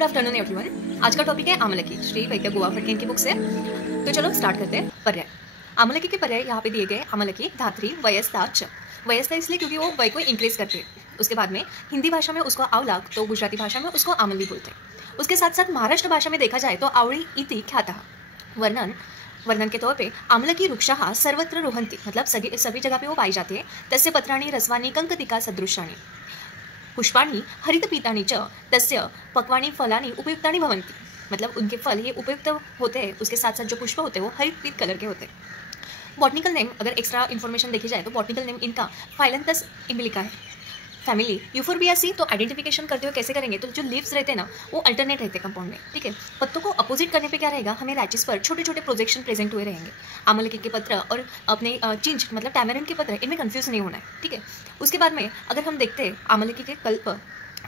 Good afternoon everyone. आज का topic है आमलकी, श्री वैद्य गोवा फटकेन की बुक से। तो चलो स्टार्ट करते हैं। पर्याय, आमलकी के पर्याय यहाँ पे दिए गए। आमलकी, धात्री, वयस्ता, च। वयस्ता इसलिए क्योंकि वो वय को इंक्रीज करते हैं। उसके बाद में हिंदी भाषा में उसको आवलाक, तो गुजराती भाषा में उसको आमली बोलते हैं। उसके साथ साथ महाराष्ट्र भाषा में देखा जाए तो आवळी इति ख्यातः। वर्णन के तौर पे आमलकी वृक्षः सर्वत्र रोहन्ति, मतलब सभी जगह पे वो पाई जाती है। तस्य पत्राणि रसवाणी कंकतिका सदृशानि। पुष्पाणि हरितपीतानि च तस्य पक्वाणि फलानि उपयुक्तानि भवन्ति, मतलब उनके फल ये उपयुक्त होते हैं। उसके साथ साथ जो पुष्प होते हैं वो हरित पीत कलर के होते हैं। बॉटनिकल नेम, अगर एक्स्ट्रा इन्फॉर्मेशन देखी जाए तो बॉटनिकल नेम इनका फाइलेंथस इम्बिलिका है। फैमिली यूफोर्बियासी, तो आइडेंटिफिकेशन करते हुए कैसे करेंगे, तो जो लीव्स रहते हैं ना वो अल्टरनेट रहते हैं कंपाउंड में, ठीक है। पत्तों को अपोजिट करने पे क्या रहेगा, हमें रैचेस पर छोटे छोटे प्रोजेक्शन प्रेजेंट हुए रहेंगे। आमलकी के पत्र और अपने चिंच मतलब टैमरिन के पत्र, इनमें कंफ्यूज नहीं होना है, ठीक है। उसके बाद में अगर हम देखते हैं आमलकी के कल्प,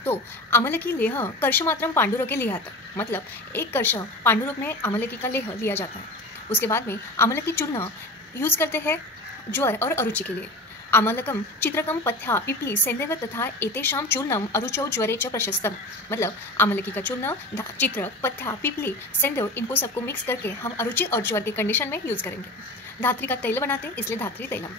तो आमलकी लेह कर्षमात्रम पांडुरके लिहात, मतलब एक कर्ष पांडुरक में आमलकी का लेह लिया जाता है। उसके बाद में आमलकी चूर्ण यूज करते हैं ज्वर और अरुचि के लिए। आमलकम चित्रकम पथ्या पिपली सैंधव तथा एतेषां चूर्णम अरुचौ ज्वरे च प्रशस्तम, मतलब आमलकी का चूर्ण, चित्रक, पथ्या, पिपली, सैंधव, इनको सबको मिक्स करके हम अरुचि और ज्वर के कंडीशन में यूज करेंगे। धात्री का तेल बनाते हैं, इसलिए धात्री तैलम।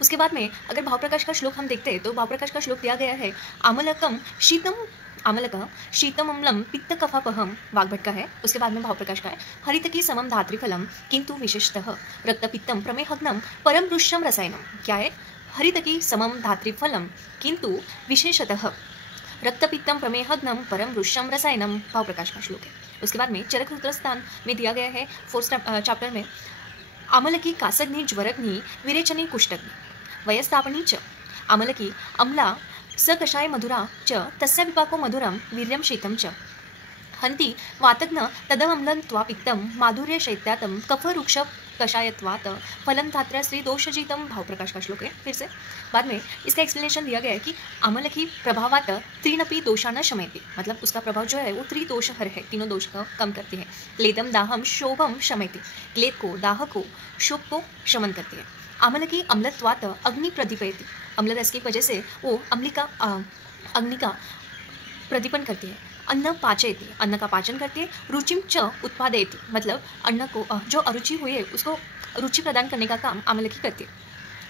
उसके बाद में अगर भावप्रकाश का श्लोक हम देखते हैं तो भावप्रकाश का श्लोक दिया गया है। आमलकम शीतम अम्लम पित्त कफापहम, वाग्भट है। उसके बाद में भावप्रकाश का है। हरितकी समम धात्रीफलम किंतु विशेषतः रक्तपित्तम प्रमेहग्नम परम रुष्यम रसायनम, क्या है, हरितकी समम धात्रीफलम किंतु विशेषतः रक्तपित्तम प्रमेहग्नम परम रुष्यम रसायनम, भावप्रकाश का श्लोक है। उसके बाद में चरक रुद्रस्थान में दिया गया है 4th चैप्टर में। आमलकी कासग्नि ज्वरग्नि विरेचनी कुष्ठग्नि वयस्तापनी च। आमलकी अम्ला स कषाय मधुरा च तस्य विपाको मधुरम वीर्यम शीतम च। हंति वातग्न तदमम्लं त्वा पित्तम माधुर्य शैत्यातम कफवृक्ष कषायत्वात फलम धात्रा श्री दोषजीतम, भावप्रकाश का श्लोक है फिर से। बाद में इसका एक्सप्लेनेशन दिया गया है कि आमलकी प्रभावात त्रिनपि दोषान शमयति, मतलब उसका प्रभाव जो है वो त्रिदोषहर है, तीनों दोष को कम करती है। क्लेदम दाहम शोभम शमयति, क्लेद को, दाह को, शोभ को शमन करती है। आमलकी अम्लत्वात अग्नि प्रदीपयति, अम्ल रस की वजह से वो अग्नि का प्रदीपन करती है। अन्न पाचयति, अन्न का पाचन करती है। रुचिम च उत्पादयति, मतलब अन्न को जो अरुचि हुई है उसको रुचि प्रदान करने का काम आमलकी करती है।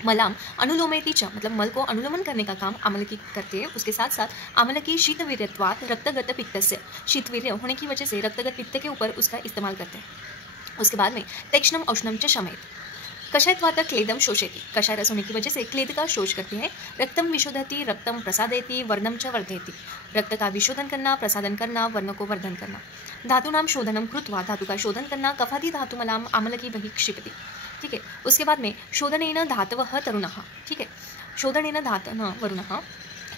मलाम अनुलोमयति च, मतलब मल को अनुलोमन करने का काम आमलकी करती है। उसके साथ साथ आमलकी शीतवीर्यत्वात् रक्तगत पित्तस्य, शीतवीर्य होने की वजह से रक्तगत पित्त के ऊपर उसका इस्तेमाल करते हैं। उसके बाद में तीक्ष्णम औष्णम च शमयति, कषायत्वात् क्लेदम शोषयति, कषाय रस होने की वजह से क्लेद का शोष करती है। रक्तम विशोधति रक्तम प्रसादयति वर्णम च वर्धयति, रक्त का विशोधन करना, प्रसादन करना, वर्ण को वर्धन करना। धातूनाम शोधनम कृत्वा, धातु का शोधन करना। कफादि धातुमलाम आमलकी बहिः क्षिपति, ठीक है। उसके बाद में शोधनेन धातवः तरुणः, ठीक है, शोधनेन धातन वरुणः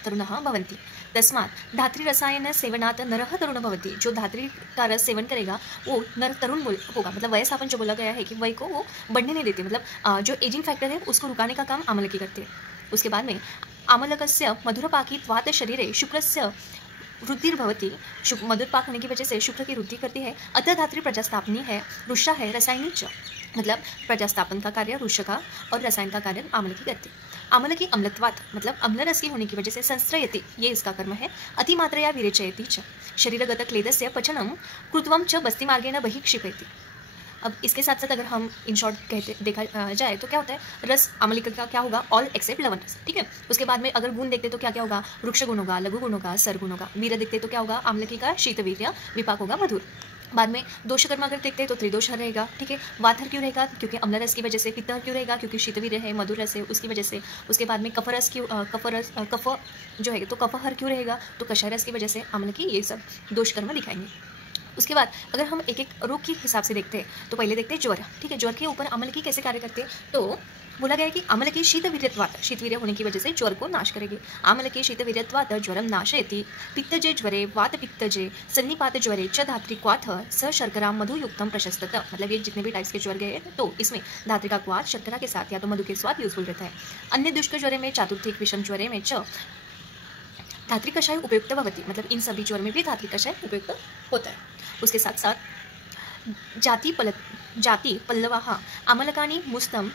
तरुणः भवन्ति। तस्मात् धात्री रसायन सेवनात् नरः तरुण भवति, जो धात्री का रस सेवन करेगा वो नर तरुण होगा, मतलब वयस्तापन जो बोला गया है कि वय को वो बढ़ने नहीं देती, मतलब जो एजिंग फैक्टर है उसको रुकाने का काम आमलकी करती है। उसके बाद में आमलकस्य मधुरपाकित्वात् शरीरे शुक्रस्य वृद्धिर्भवति, मधुरपाक होने की वजह से शुक्र की वृद्धि करती है। अतः धात्री प्रजास्तापनी है, रुष्या है, रसायनी च, मतलब प्रजास्तापन का कार्य रुष्य का और रसायन का कार्य आमलकी करती है। आमलकी अम्लत्वात्, मतलब अम्ल रस की होने की वजह से संस्त्रयति, ये इसका कर्म है। अतिमात्रया विरेचयति च, शरीरगत क्लेदस्य पचनम कृत्वम च बस्तिमार्गेण बहिः क्षिपयति। अब इसके साथ साथ अगर हम इन शॉर्ट देखा जाए तो क्या होता है, रस आमलकी का क्या होगा, ऑल एक्सेप्ट लवण रस, ठीक है। उसके बाद में अगर गुण देखते तो क्या क्या होगा, वृक्ष गुण होगा, लघु गुण होगा, सरगुण होगा। वीर्य देखते तो क्या होगा, आमलकी का शीतवीर्य, विपाक होगा मधुर। बाद में दोषकर्म अगर देखते हैं तो त्रिदोषहर रहेगा, ठीक है। वातहर क्यों रहेगा, क्योंकि अम्ल रस की वजह से। पित्तहर क्यों रहेगा, क्योंकि शीतवीर्य है, मधुर रस है, उसकी वजह से। उसके बाद में कफरस क्यों, कफ जो है तो कफहर क्यों रहेगा, तो कषाय रस की वजह से आमलकी, ये सब दोषकर्म दिखाएंगे। उसके बाद अगर हम एक एक रोग के हिसाब से देखते हैं तो पहले देखते हैं ज्वर, ठीक है। ज्वर के ऊपर आमलकी कैसे कार्य करते हैं, तो बोला गया है कि आमलकी शीतवीर्यत्वात्, शीतवीर्य होने की वजह से ज्वर को नाश करेगी। आमलकी शीतवीर्यत्वात् ज्वरम नाशयति। पित्तजे ज्वरे वातपित्तजे सन्निपात ज्वरे च धात्री क्वाथ स शर्करा मधुयुक्तम प्रशस्तत, मतलब ये जितने भी टाइप्स के ज्वर गए तो इसमें धात्री का क्वाथ शर्करा के साथ या तो मधु के स्वाद यूजफुल रहता है। अन्य दुष्क ज्वरे में चातुर्थिक विषम ज्वरे में च धात्री कषाय उपयुक्त भवति, मतलब इन सभी ज्वर में भी धात्री कषाय उपयुक्त होता है। उसके साथ साथ जाति पल्लवाः आमलकानि मुस्तम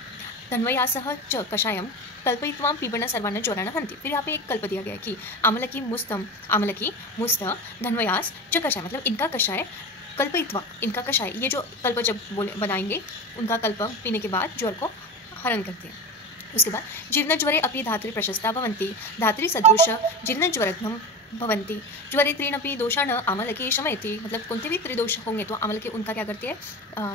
धन्वयासः च कषायम कल्पयित्वां पिबन सर्वान् ज्वरान् हन्ति। फिर यहाँ पे एक कल्प दिया गया है कि आमलकी मुस्त धन्वयास च कषाय, मतलब इनका कषाय कल्पयित्वा, इनका कषाय, ये जो कल्प जब बोले बनाएंगे उनका कल्प पीने के बाद ज्वर को हरण करते हैं। उसके बाद जीर्णज्वरे अपि धात्री प्रशस्ता भवन्ति, धात्री सदृश जीर्णज्वरघ्नं भवन्ति, ज्वरे त्रीनपि दोषान् आमलकी शमयति, मतलब कोणते भी त्रिदोष होंगे तो आमलकी उनका क्या करती है,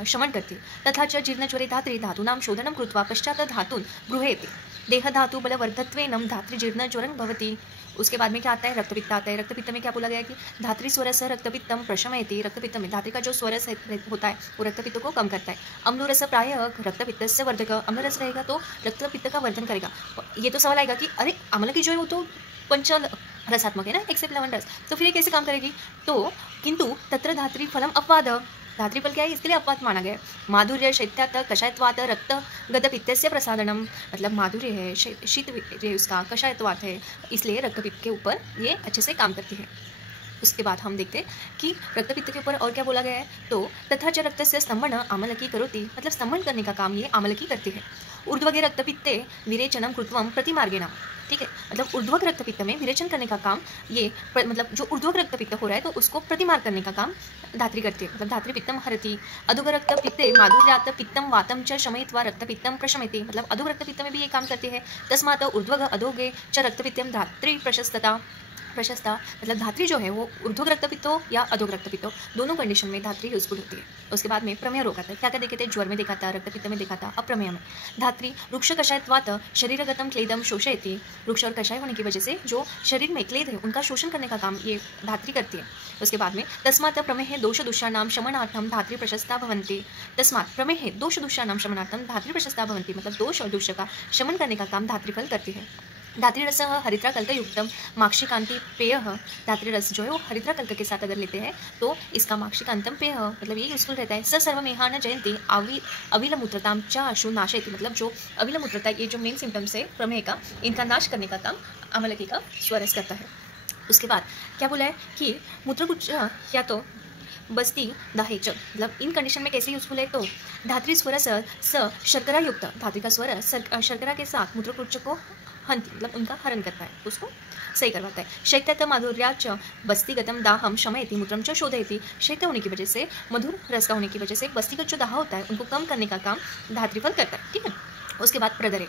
शमन करती है। तथा च जीर्णज्वरे धात्री धातूनां शोधनं कृत्वा पश्चात् धातून् गृह्यति, देहधातु बलवर्धत्वेन धात्री जीर्णज्वरं भवति। उसके बाद में क्या आता है, रक्तपित्त आता है। रक्तपित्त में क्या बोला गया है कि धात्री स्वरस रक्तपित्तम प्रशमयति, रक्तपित्त में धात्री का जो स्वरस होता है वो रक्तपित्त को कम करता है। अम्लरस प्रायः रक्तपित्त से वर्धक, अम्लरस रहेगा तो रक्तपित्त का वर्धन करेगा। ये तो सवाल आएगा कि अरे अम्ल की जो है वो तो पंच रसात्मक है ना, एक्सेप्ट लवण रस, तो फिर ये कैसे काम करेगी, तो किंतु तत्र धात्री फलम अपवाद, धात्री फल क्या है, इसके लिए अपवाद माना गया है। माधुर्य शैत्यात कषायत्वात रक्तगत पित्तस्य प्रसादनम, मतलब माधुर्य है, शीत उसका कषायत्वात है, इसलिए रक्तपित्त के ऊपर ये अच्छे से काम करती है। उसके बाद हम देखते हैं कि रक्तपित्त के ऊपर और क्या बोला गया है, तो तथा च रक्तस्य स्तंभन आमलकी करोति, मतलब स्तंभन करने का काम ये आमलकी करती है। ऊर्ध्वगे रक्तपित्ते विरेचनम कृत्वम प्रतिमार्गेण, ठीक है, मतलब ऊर्ध्वक रक्तपित्त में विरेचन करने का काम ये मतलब जो ऊर्ध्वक रक्तपित्त हो रहा है तो उसको प्रतिमार करने का काम धात्री करती है, मतलब धात्री पित्तम हरति। अधोग रक्तपित्ते माधुर्यात् पित्तम वातम च शमयित्वा रक्तपित्तम प्रशमयति, मतलब अधोग रक्तपित्त में भी ये काम करती है। तस्मात् ऊर्ध्वग अधोगे च रक्तपित्तम धात्री प्रशस्ता, मतलब धात्री जो है वो ऊर्ध्वक रक्तपित्त हो या अधोग रक्तपित्त हो, दोनों कंडीशन में धात्री यूजफुल होती है। उसके बाद में प्रमेय रोग आता है। क्या क्या देखे थे, ज्वर में देखा था, रक्तपित्त में देखा था, अब प्रमेय में धात्री वृक्ष कषायत्वात् शरीरगतम क्लेदम शोषयति, वृक्ष और कषाय होने की वजह से जो शरीर में क्लेद है उनका शोषण करने का काम ये धात्री करती है। उसके बाद में तस्मात् प्रमेय दोष दुष्टानाम शमनार्थम धात्री प्रशस्ता भवन्ति, तस्मात् प्रमेय दोष दुष्टानाम शमनार्थम धात्री प्रशस्ता भवन्ति, मतलब दोष और दुष्ट का शमन करने का काम धात्रीफल करती है। धात्री रस हरिद्रा कल्कयुक्तम माक्षिकांति पेय, धात्री रस जो है वो हरिद्रा कल्क के साथ अगर लेते हैं तो इसका माक्षिकांतम पेय, मतलब ये यूजफुल रहता है। स सर्वमेहान जयंती अविलमूत्रताम च आशु नाशयति, मतलब जो अविलमूत्रता ये जो मेन सिम्टम्स है प्रमेय का, इनका नाश करने का काम आमलकी का स्वरस करता है। उसके बाद क्या बोला है कि मूत्रकुच या तो बस्ती दाहेच, मतलब इन कंडीशन में कैसे यूजफुल है, तो धात्री स्वरस स शर्करा युक्त, धात्री का स्वर शर्करा के साथ मूत्रकुच को हंति, मतलब उनका हरण करता है, उसको सही करवाता है। शैत्यत माधुर्याच बस्तीगतम दाहम शमयति मूत्रम च शोधयति, शैत्य होने की वजह से, मधुर रस का होने की वजह से बस्तीगत जो दाह होता है उनको कम करने का काम धात्रीफल करता है, ठीक है। उसके बाद प्रदरे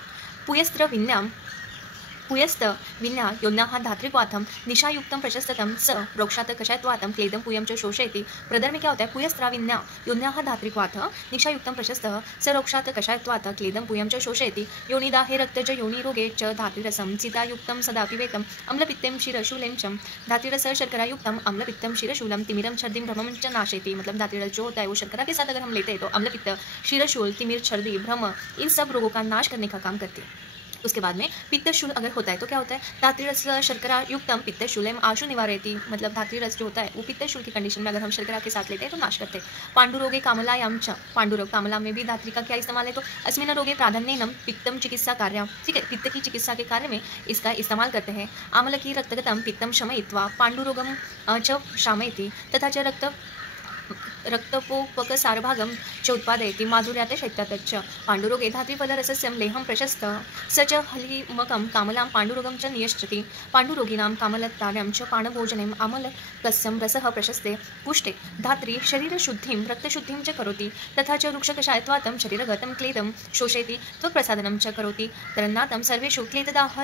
पुयस्त विन्या योन्याः धात्रिक्वाथम निशायुक्तम प्रशस्ततम स रोक्षात कषायत्वातम क्लेदम पुयम च शोषयति। प्रदर में क्या होता है, पुयस्त्राविन्या योन्याः धात्रिक्वाथ निशायुक्तम प्रशस्तः स रोक्षात कषायत्वात क्लेदम पुयम च शोषयति। योनिदाहे रक्तज योनिरोगे च धात्रिरसम सीतायुक्तम सदापि वेतम अम्लपित्तम क्षीरशूलेन च, धात्रिरस शर्करायुक्तम अम्लपित्तम क्षीरशूलम तिमिरम छर्दिम भ्रमम च नाशयति, मतलब धात्रिरस जो होता है वो शर्करा के साथ अगर हम लेते हैं तो अम्लपित्त, क्षीरशूल, तिमिर, छर्दी, भ्रम, इन सब रोगों का नाश करने का काम करती है। उसके बाद में पित्तशूल अगर होता है तो क्या होता है, धात्रिरस शर्करा युक्तम पित्तशूलम आशु निवारयति, मतलब धात्रिरस जो होता है वो पित्तशूल की कंडीशन में अगर हम शर्करा के साथ लेते हैं तो नाश करते हैं। पांडुरोगे कामलायाम च, पांडुरोग कामला में भी धात्री का क्या इस्तेमाल है, तो अस्मिन रोगे प्राधान्यनम पित्तम चिकित्सा कार्य, ठीक है, पित्त की चिकित्सा के कार्य में इसका इस्तेमाल करते हैं। आमलकी रक्तगतम पित्तम शमयित्वा पांडुरोगम च शामयति, तथा च रक्तपोपकसारभागं च उत्पादयति। माधुर्यात् शैत्यात् च पाण्डुरोगे धात्रीफलरसस्य लेहं प्रशस्त स च हलिमकं कामलां पाण्डुरोगं च नियश्चति। पाण्डुरोगिणां कामलतार्यां च पानभोजनम् आमलकस्य रसः प्रशस्ते पुष्टे धात्री शरीरशुद्धिं रक्तशुद्धिं च करोति, तथा च वृक्षकषायत्वातं शरीरगतं क्लेदं शोषयति, त्वक्प्रसादनं च करोति। तरन्नातं सर्वेषु क्लेददाह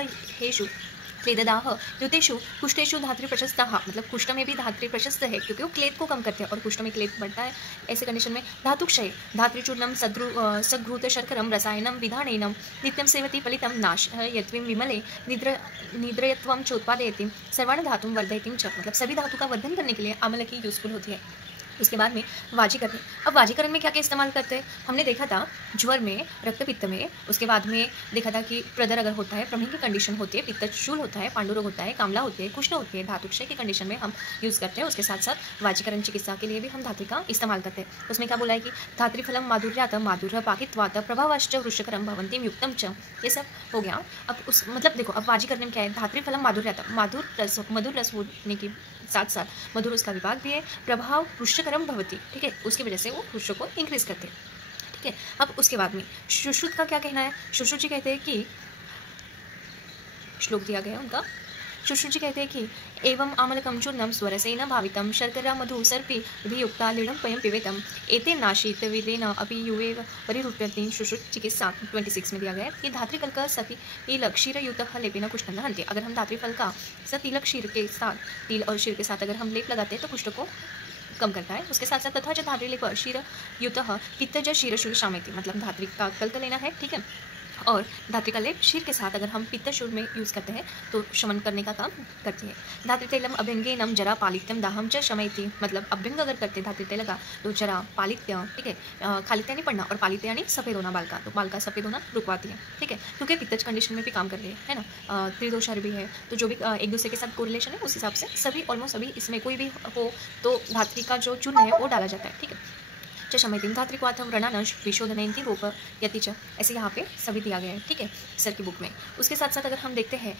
युतेषु कुष्ठेषु धात्री प्रशस्ताः, मतलब कुष्ठ में भी धात्री प्रशस्त है क्योंकि वो क्लेद को कम करते हैं और कुष्ठ में क्लेद बढ़ता है। ऐसे कंडीशन में धातुक्षय धात्रीचूर्णम सघ्रूत शर्करम रसायनम विधानेनम नित्यं सेवति फलितं नाश यत्विं विमले निद्रयत्वं च उत्पादयति सर्वान् धातुं वर्धयति च, मतलब सभी धातु का वर्धन करने के लिए आमलकी यूजफुल होती है। उसके बाद में वाजीकरण, अब वाजीकरण में क्या क्या इस्तेमाल करते हैं, हमने देखा था ज्वर में, रक्तपित्त में, उसके बाद में देखा था कि प्रदर अगर होता है, प्रमेह की कंडीशन होती है, पित्तशूल होता है, पांडुरोग होता है, कामला होती है, कुष्ठ होती है, धातुक्षय की कंडीशन में हम यूज़ करते हैं। उसके साथ साथ वाजीकरण चिकित्सा के लिए भी हम धात्री का इस्तेमाल करते हैं। उसमें क्या बोला है कि धात्रीफलम माधुर्यात माधुर्य पाकित्वात प्रभावाश्च वृषकरम भवन्तीम युक्तम च, ये सब हो गया। अब उस मतलब देखो अब वाजीकरण में क्या है, धात्रीफलम माधुर्यात मधुर रस होने के साथ साथ मधुर उसका विभाग भी है, प्रभाव वृषकरम भवती, ठीक है, उसकी वजह से वो वृक्ष को इंक्रीज करते हैं। ठीक है। अब उसके बाद में सुश्रुत का क्या कहना है? सुश्रुत जी कहते हैं कि श्लोक दिया गया है उनका। सुश्रुत जी कहते हैं कि एवं आमलकं चूर्णं स्वरसेन भावितं शर्करा मधु सर्पिभिर्युक्ता लीनं पयं पिबेतम् एतेन नाशित विदेन अपि युवेव परिरूप्यते। सुश्रुत चिकित्सा 26 में दिया गया है कि धात्री फल का सतिल क्षीरयुतः लेपेन कुष्ठं हन्ति। अगर हम धात्री फल का सतिल क्षीर के साथ, तिल और क्षीर के साथ अगर हम लेप लगाते हैं तो कुष्ठ को कम करता है। उसके साथ साथ तथा जो धात्री लेप क्षीरयुतः पित्तज क्षीरशूल शामयति, मतलब धात्री का कल्क लेना है, ठीक है, और धात्री का लेप क्षीर के साथ अगर हम पित्तशूल में यूज़ करते हैं तो शमन करने का काम करती है। धात्री तैलम अभ्यंगेनम जरा पालित्यम दाहम च शमयति, मतलब अभ्यंग अगर करते हैं धात्री तैल का तो जरा पालित्य, ठीक है, खालित्य नहीं पढ़ना, और पालित्य यानी सफ़ेद होना बाल का, तो बाल का सफ़ेद होना रुकवाती है, ठीक है, क्योंकि पित्तज कंडीशन में भी काम कर रही है ना। त्रिदोषार भी है, तो जो भी एक दूसरे के साथ कोरिलेशन है उस हिसाब से सभी ऑलमोस्ट सभी इसमें कोई भी हो तो धात्री का जो चूर्ण है वो डाला जाता है, ठीक है। चशमयतिम धात्रिक्वाथम रणानश विशोधनयंती रूप यति च, ऐसे यहाँ पे सभी दिया गया है, ठीक है, सर की बुक में। उसके साथ साथ अगर हम देखते हैं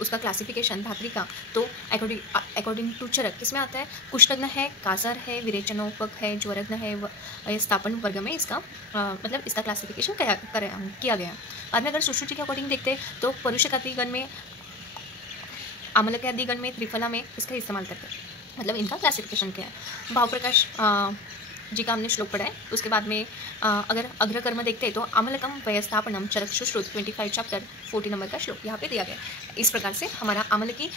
उसका क्लासिफिकेशन धात्री का, तो अकॉर्डिंग टू चरक किस में आता है? कुष्ठग्न है, काजर है, विरेचनोपक है, ज्वरग्न है, स्थापन वर्ग में इसका मतलब इसका क्लासिफिकेशन किया गया। बाद में अगर सुश्रुत जी के अकॉर्डिंग देखते हैं तो परुषकादिगण में, आमलक आदिगण में, त्रिफला में इसका इस्तेमाल करते हैं, मतलब इनका क्लासिफिकेशन क्या है। भावप्रकाश जी का हमने श्लोक पढ़ा है। उसके बाद में अगर अग्रकर्म देखते हैं तो आमलकम व्यवस्थापनम चरक सुश्रुत 25 चैप्टर 40 नंबर का श्लोक यहाँ पे दिया गया है। इस प्रकार से हमारा आमलकी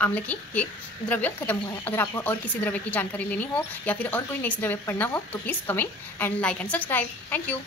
आमलकी ये द्रव्य खत्म हुआ है। अगर आपको और किसी द्रव्य की जानकारी लेनी हो या फिर और कोई नेक्स्ट द्रव्य पढ़ना हो तो please comment and like and subscribe. Thank you.